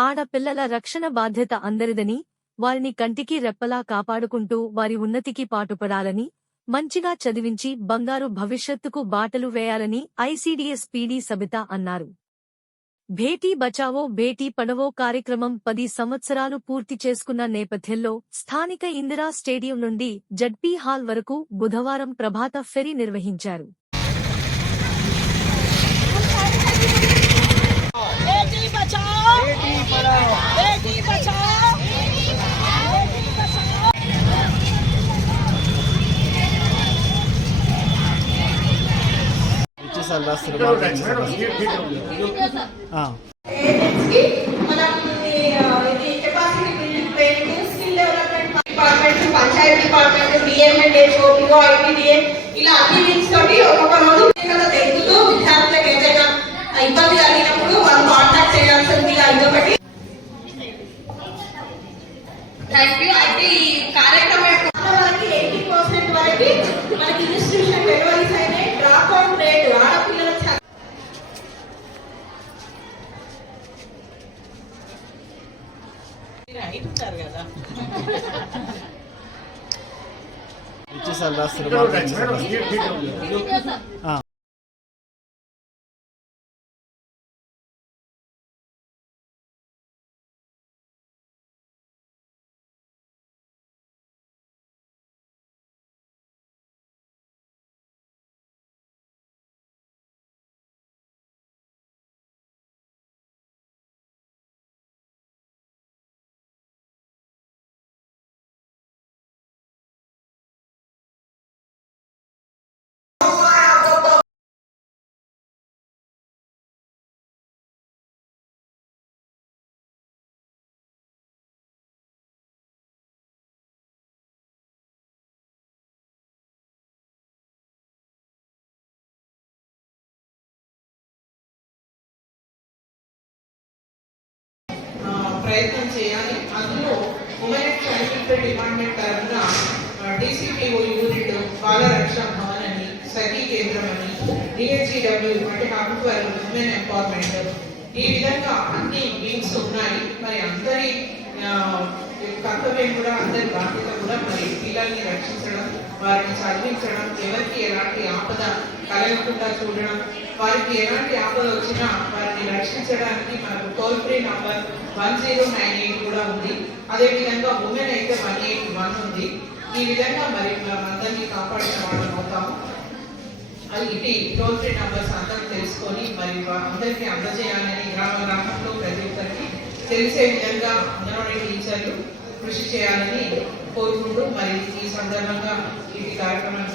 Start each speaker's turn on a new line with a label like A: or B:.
A: ఆడపిల్లల రక్షణ బాధ్యత అందరిదని వారిని కంటికి రెప్పలా కాపాడుకుంటూ వారి ఉన్నతికి పాటుపడాలని మంచిగా చదివించి బంగారు భవిష్యత్తుకు బాటలు వేయాలని ఐసీడీఎస్ పీడీ సబిత అన్నారు. భేటీ బచావో భేటీ పడవో కార్యక్రమం పది సంవత్సరాలు పూర్తి చేసుకున్న నేపథ్యంలో స్థానిక ఇందిరా స్టేడియం నుండి జడ్పీ హాల్ వరకు బుధవారం ప్రభాత ఫెరీ నిర్వహించారు.
B: బచావో పంచాయతీ డిపార్ట్మెంట్ ఐటీడీఏ ఇలా అన్ని వింగ్స్ తోటి ఒక్కొక్క రోజు కదా తెలుగుతూ విద్యార్థులకు ఏదైనా ఇబ్బంది కలిగినప్పుడు వాళ్ళు కాంటాక్ట్ చేయాల్సిందిగా ఇదొకటి థ్యాంక్ యూ అయితే ఈ కార్యక్రమం యొక్క
C: ఇచ్చేసాను రాస్తారు
D: ప్రయత్నం చేయాలి. అందులో ఉమెన్ చైల్డ్ వెల్ఫేర్ డిపార్ట్మెంట్ తరఫున డిసిపిఓ యూనిట్ బాలరక్ష భవన్ అని సఖీ కేంద్రం అని డిహెచ్ఈడబ్ల్యూ అంటే ప్రభుత్వ ఉమెన్ ఎంపవర్మెంట్. ఈ విధంగా అన్ని వింగ్స్ ఉన్నాయి. మరి అందరి కర్తవ్యం కూడా అందరి బాధ్యత కూడా మరి పిల్లల్ని రక్షించడం వారిని చదివించడం ఎవరికి ఎలాంటి ఆపద కలగకుండా చూడడం వారికి ఎలాంటి ఆపద వచ్చినా వారిని రక్షించడానికి మనకు toll free number one zero nine eight కూడా ఉంది. అదేవిధంగా ఉమెన్ అయితే వన్ ఎయిట్ వన్ ఉంది. ఈ విధంగా మరి మనం అందరినీ కాపాడిన వాళ్ళం అవుతాము. అది ఇటు టోల్ ఫ్రీ నంబర్స్ అందరూ తెలుసుకొని మరి అందరికీ అందజేయాలని గ్రామ గ్రామంలో ప్రతి ఒక్కరికి తెలిసే విధంగా అంగన్వాడీ టీచర్లు కృషి చేయాలని కోరుకుంటూ మరి ఈ సందర్భంగా ఈ కార్యక్రమాన్ని